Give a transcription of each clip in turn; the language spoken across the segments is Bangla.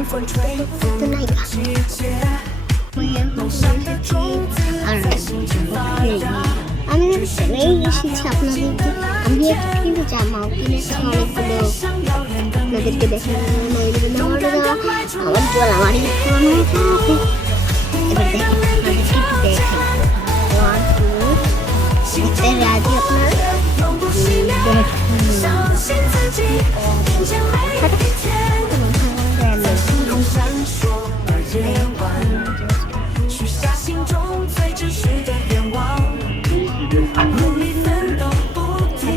তো নাই আমি এই এসেছি আপনাদেরকে আমি একটু কিন্তু জামাও কিনেছি অনেকগুলো আপনাদেরকে দেখে আমার জল আমারই এবার দেখেন আপনাদেরকে দেখেন ওয়ান টু রাজি আপনার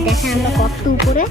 দেখেন আমরা কত উপরে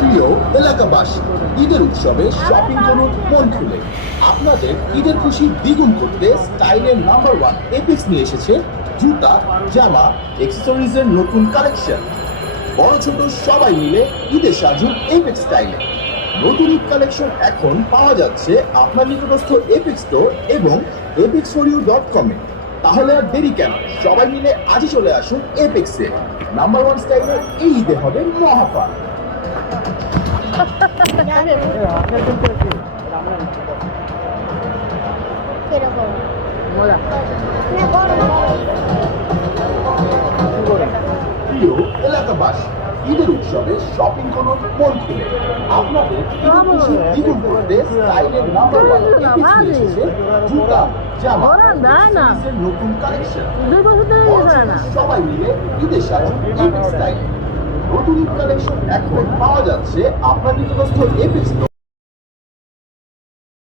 প্রিয় এলাকাবাসী, ঈদের উৎসবে শপিং করুন মন খুলে। আপনাদের ঈদের খুশি দ্বিগুণ করতে স্টাইলের নাম্বার ওয়ান এপিক্স নিয়ে এসেছে জুতা, জামা, অ্যাক্সেসরিজের নতুন কালেকশন। বড় ছোট সবাই মিলে ঈদের সাজুন এপিক্স স্টাইলে। নতুন ঈদ কালেকশন এখন পাওয়া যাচ্ছে আপনার নিকটস্থ এপিক্স স্টোর এবং epicsforyou.com-এ। তাহলে আর দেরি কেন, সবাই মিলে আজই চলে আসুন এপিক্সে। নাম্বার ওয়ান স্টাইলে এই ঈদে হবে মহাফান। প্রিয় এলাকাবাসী, ঈদের উৎসবে শপিং করুন মন খুলে। আপনাদের ঈদের খুশি দ্বিগুণ করতে স্টাইলের নাম্বার ওয়ান এপিক্স নিয়ে এসেছে জুতা, জামা, অ্যাক্সেসরিজের নতুন কালেকশন। সবাই মিলে ঈদের সাজুন এপিক্স স্টাইলে। নতুন ঈদ কালেকশন এখন পাওয়া যাচ্ছে আপনার নিকটস্থ এপিক্স।